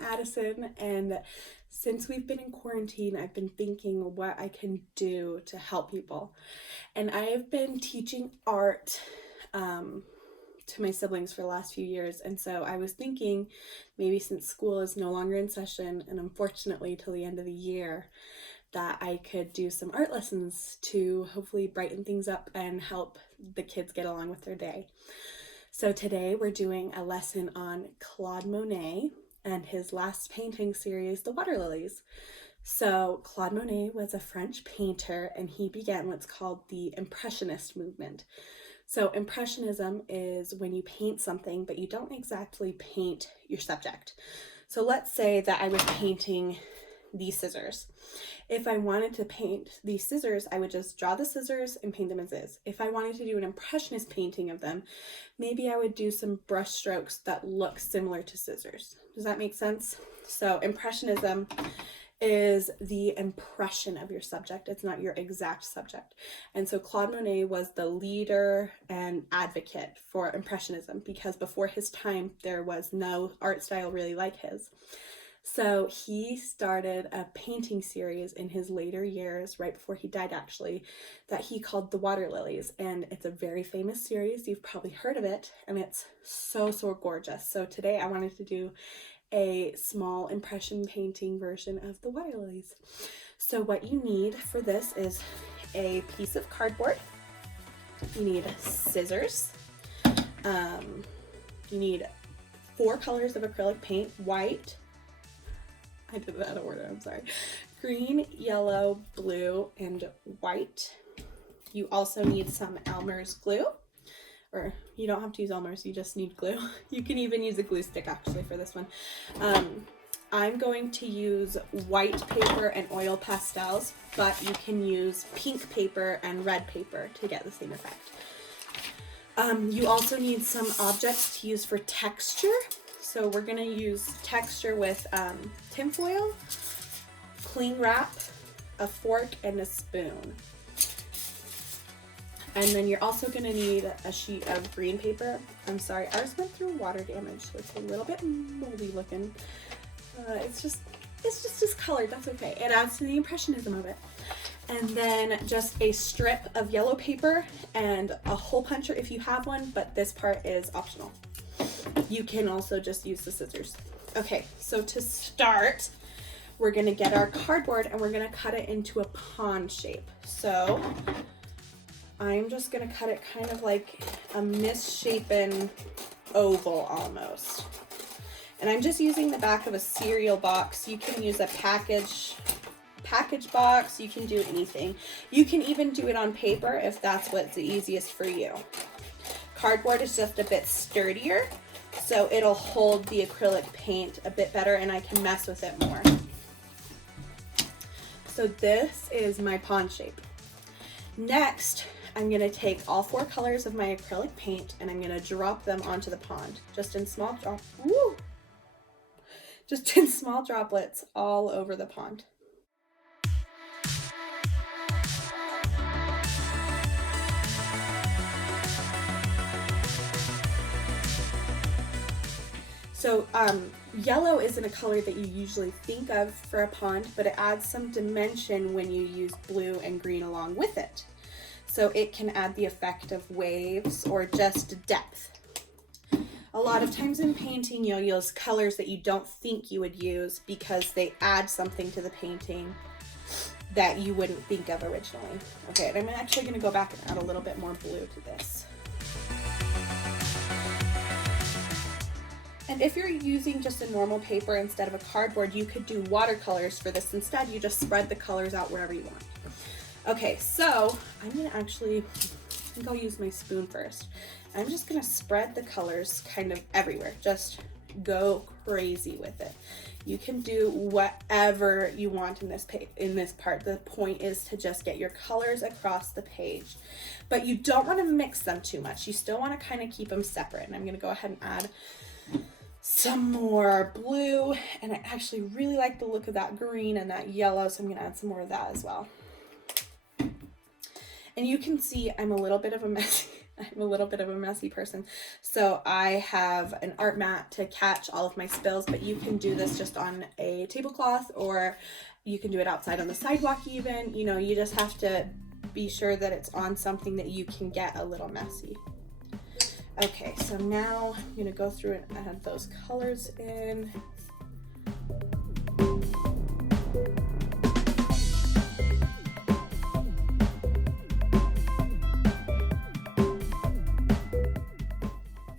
Addison, and since we've been in quarantine, I've been thinking what I can do to help people. And I have been teaching art to my siblings for the last few years, and so I was thinking maybe since school is no longer in session, and unfortunately till the end of the year, that I could do some art lessons to hopefully brighten things up and help the kids get along with their day. So today we're doing a lesson on Claude Monet and his last painting series, The Water Lilies. So Claude Monet was a French painter, and he began what's called the Impressionist movement. So Impressionism is when you paint something, but you don't exactly paint your subject. So let's say that I was painting these scissors. If I wanted to paint these scissors, I would just draw the scissors and paint them as is. If I wanted to do an impressionist painting of them, maybe I would do some brush strokes that look similar to scissors. Does that make sense? So impressionism is the impression of your subject. It's not your exact subject. And so Claude Monet was the leader and advocate for impressionism because before his time, there was no art style really like his. So he started a painting series in his later years, right before he died actually, that he called The Water Lilies. And it's a very famous series. You've probably heard of it, and it's so gorgeous. So today I wanted to do a small impression painting version of The Water Lilies. So what you need for this is a piece of cardboard. You need scissors. You need 4 colors of acrylic paint: white, I did that out of order, I'm sorry, green, yellow, blue, and white. You also need some Elmer's glue, or you don't have to use Elmer's, you just need glue. You can even use a glue stick actually for this one. I'm going to use white paper and oil pastels, but you can use pink paper and red paper to get the same effect. You also need some objects to use for texture. So we're gonna use texture with tinfoil, cling wrap, a fork, and a spoon. And then you're also gonna need a sheet of green paper. I'm sorry, ours went through water damage, so it's a little bit moldy looking. It's just discolored, that's okay. It adds to the impressionism of it. And then just a strip of yellow paper and a hole puncher if you have one, but this part is optional. You can also just use the scissors. Okay, so to start, we're gonna get our cardboard and we're gonna cut it into a pond shape. So I'm just gonna cut it kind of like a misshapen oval almost. And I'm just using the back of a cereal box. You can use a package box, you can do anything. You can even do it on paper if that's what's the easiest for you. Cardboard is just a bit sturdier, so it'll hold the acrylic paint a bit better and I can mess with it more. So this is my pond shape. Next, I'm gonna take all 4 colors of my acrylic paint and I'm gonna drop them onto the pond, just in small droplets all over the pond. So yellow isn't a color that you usually think of for a pond, but it adds some dimension when you use blue and green along with it. So it can add the effect of waves or just depth. A lot of times in painting, you'll use colors that you don't think you would use because they add something to the painting that you wouldn't think of originally. Okay, and I'm actually gonna go back and add a little bit more blue to this. And if you're using just a normal paper instead of a cardboard, you could do watercolors for this instead. You just spread the colors out wherever you want. Okay, so I'm gonna I think I'll use my spoon first. I'm just gonna spread the colors kind of everywhere. Just go crazy with it. You can do whatever you want in this part. The point is to just get your colors across the page. But you don't wanna mix them too much. You still wanna kind of keep them separate. And I'm gonna go ahead and add some more blue, and I actually really like the look of that green and that yellow, so I'm gonna add some more of that as well. And you can see I'm a little bit of a mess. I'm a little bit of a messy person. So I have an art mat to catch all of my spills, but you can do this just on a tablecloth, or you can do it outside on the sidewalk even. You know, you just have to be sure that it's on something that you can get a little messy. Okay, so now I'm gonna go through and add those colors in.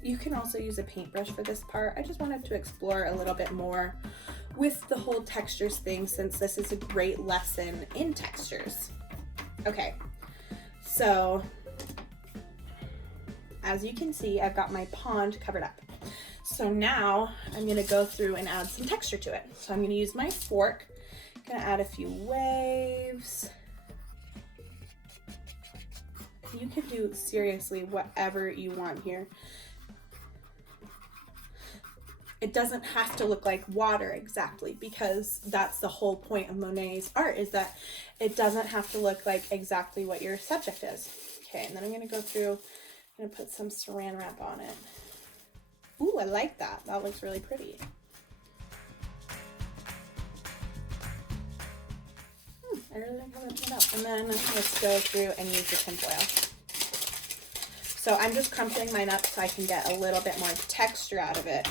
You can also use a paintbrush for this part. I just wanted to explore a little bit more with the whole textures thing, since this is a great lesson in textures. Okay, so as you can see, I've got my pond covered up. So now I'm gonna go through and add some texture to it. So I'm gonna use my fork, gonna add a few waves. You can do seriously whatever you want here. It doesn't have to look like water exactly, because that's the whole point of Monet's art, is that it doesn't have to look like exactly what your subject is. Okay, and then I'm gonna go through, I'm gonna put some saran wrap on it. Ooh, I like that. That looks really pretty. I really like how that turned out. And then let's go through and use the tinfoil. So I'm just crumpling mine up so I can get a little bit more texture out of it.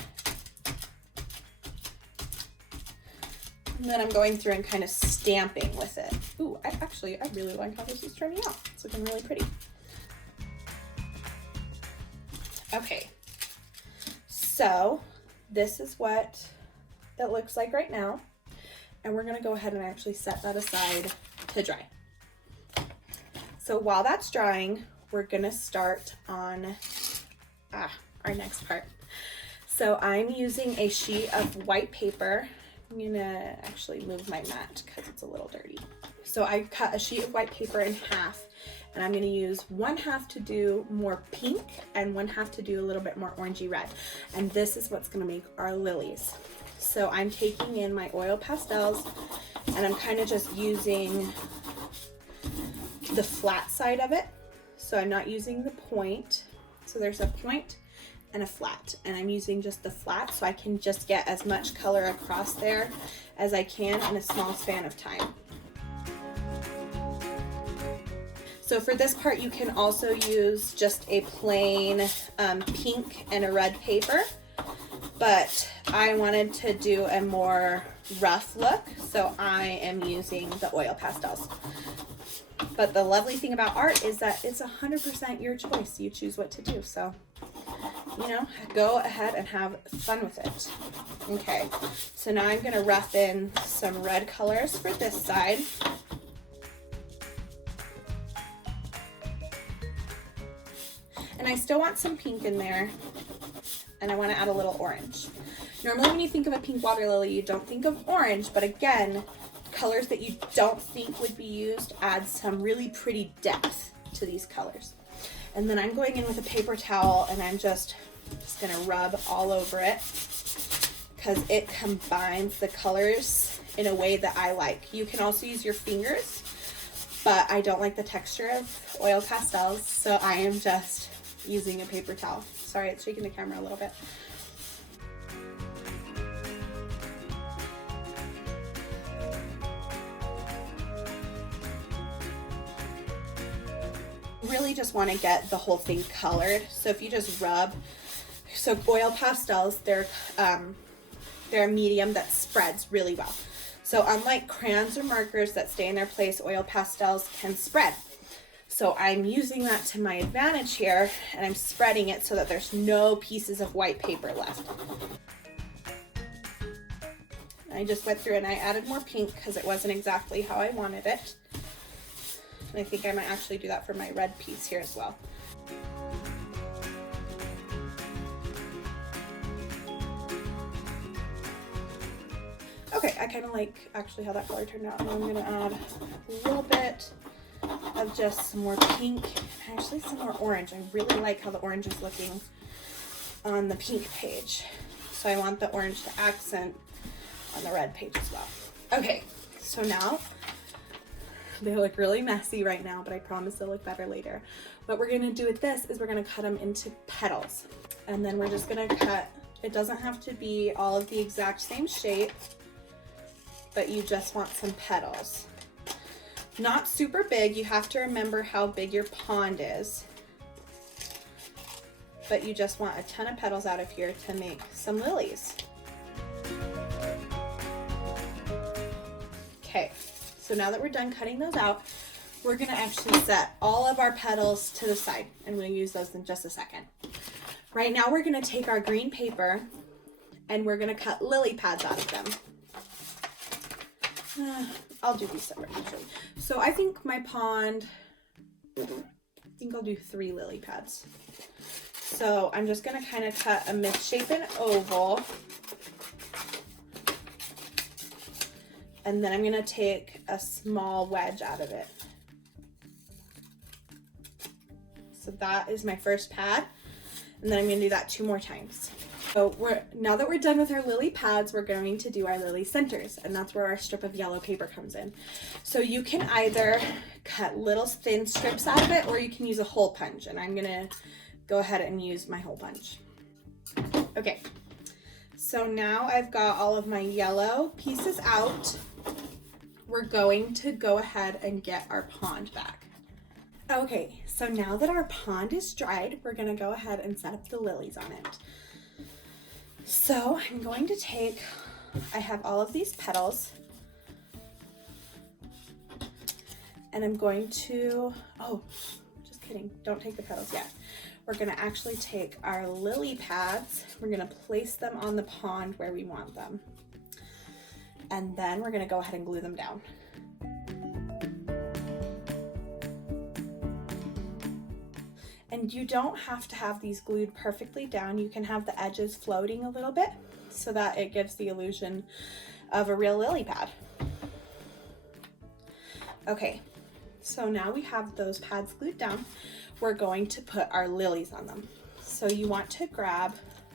And then I'm going through and kind of stamping with it. Ooh, I really like how this is turning out. It's looking really pretty. Okay, so this is what it looks like right now. And we're gonna go ahead and actually set that aside to dry. So while that's drying, we're gonna start on our next part. So I'm using a sheet of white paper. I'm gonna actually move my mat because it's a little dirty. So I cut a sheet of white paper in half, and I'm gonna use one half to do more pink and one half to do a little bit more orangey red. And this is what's gonna make our lilies. So I'm taking in my oil pastels, and I'm kind of just using the flat side of it. So I'm not using the point. So there's a point and a flat, and I'm using just the flat so I can just get as much color across there as I can in a small span of time. So for this part, you can also use just a plain pink and a red paper, but I wanted to do a more rough look, so I am using the oil pastels. But the lovely thing about art is that it's 100% your choice. You choose what to do, so you know, go ahead and have fun with it. Okay, so now I'm gonna rough in some red colors for this side. And I still want some pink in there, and I want to add a little orange. Normally when you think of a pink water lily, you don't think of orange, but again, colors that you don't think would be used add some really pretty depth to these colors. And then I'm going in with a paper towel, and I'm just gonna rub all over it because it combines the colors in a way that I like. You can also use your fingers, but I don't like the texture of oil pastels, so I am just using a paper towel. Sorry, it's shaking the camera a little bit. Really just want to get the whole thing colored. So if you just rub, so oil pastels, they're a medium that spreads really well. So unlike crayons or markers that stay in their place, oil pastels can spread. So I'm using that to my advantage here, and I'm spreading it so that there's no pieces of white paper left. I just went through and I added more pink because it wasn't exactly how I wanted it. And I think I might actually do that for my red piece here as well. Okay, I kind of like actually how that color turned out. And I'm gonna add a little bit of just some more pink, actually some more orange. I really like how the orange is looking on the pink page. So I want the orange to accent on the red page as well. Okay, so now They look really messy right now, but I promise they'll look better later. What we're gonna do with this is we're gonna cut them into petals. And then we're just gonna cut, it doesn't have to be all of the exact same shape, but you just want some petals. Not super big, you have to remember how big your pond is. But you just want a ton of petals out of here to make some lilies. Okay, so now that we're done cutting those out, we're gonna actually set all of our petals to the side, and we'll use those in just a second. Right now we're gonna take our green paper and we're gonna cut lily pads out of them. I'll do these separate actually. So I think my pond, I think I'll do 3 lily pads. So I'm just gonna kind of cut a misshapen oval. And then I'm gonna take a small wedge out of it. So that is my first pad. And then I'm gonna do that 2 more times. So now that we're done with our lily pads, we're going to do our lily centers, and that's where our strip of yellow paper comes in. So you can either cut little thin strips out of it, or you can use a hole punch, and I'm gonna go ahead and use my hole punch. Okay, so now I've got all of my yellow pieces out. We're going to go ahead and get our pond back. Okay, so now that our pond is dried, we're gonna go ahead and set up the lilies on it. So I'm going to take, I have all of these petals, and I'm going to, oh, just kidding, don't take the petals yet. We're gonna actually take our lily pads, we're gonna place them on the pond where we want them. And then we're gonna go ahead and glue them down. And you don't have to have these glued perfectly down. You can have the edges floating a little bit so that it gives the illusion of a real lily pad. Okay, so now we have those pads glued down. We're going to put our lilies on them. So you want to grab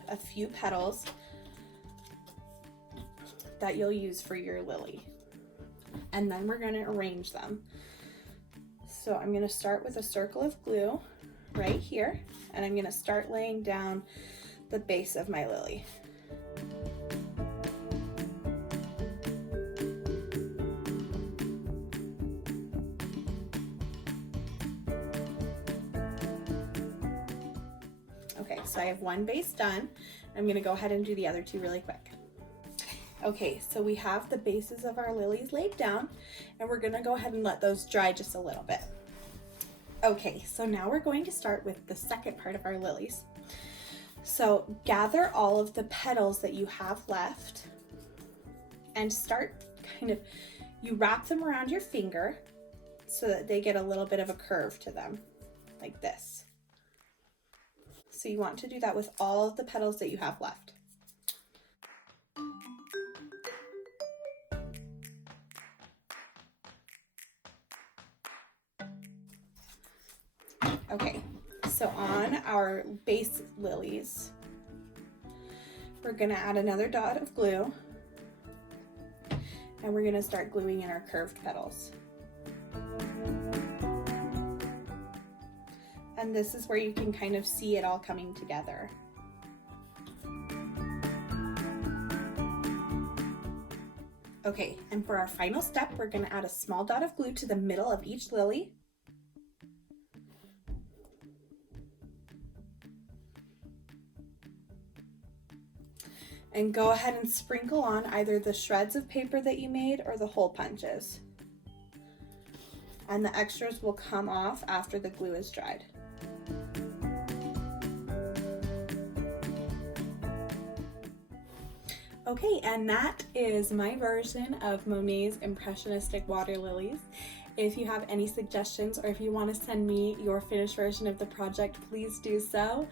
a few petals that you'll use for your lily. And then we're gonna arrange them. So I'm gonna start with a circle of glue right here, and I'm gonna start laying down the base of my lily. Okay, so I have one base done. I'm gonna go ahead and do the other 2 really quick. Okay, so we have the bases of our lilies laid down, and we're gonna go ahead and let those dry just a little bit. Okay, so now we're going to start with the second part of our lilies. So gather all of the petals that you have left and start you wrap them around your finger so that they get a little bit of a curve to them, like this. So you want to do that with all of the petals that you have left. Okay, so on our base lilies, we're gonna add another dot of glue, and we're gonna start gluing in our curved petals. And this is where you can kind of see it all coming together. Okay, and for our final step, we're gonna add a small dot of glue to the middle of each lily. And go ahead and sprinkle on either the shreds of paper that you made or the hole punches. And the extras will come off after the glue is dried. Okay, and that is my version of Monet's Impressionistic Water Lilies. If you have any suggestions, or if you want to send me your finished version of the project, please do so.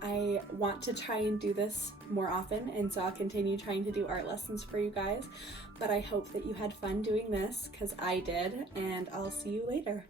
I want to try and do this more often, and so I'll continue trying to do art lessons for you guys, but I hope that you had fun doing this, because I did, and I'll see you later.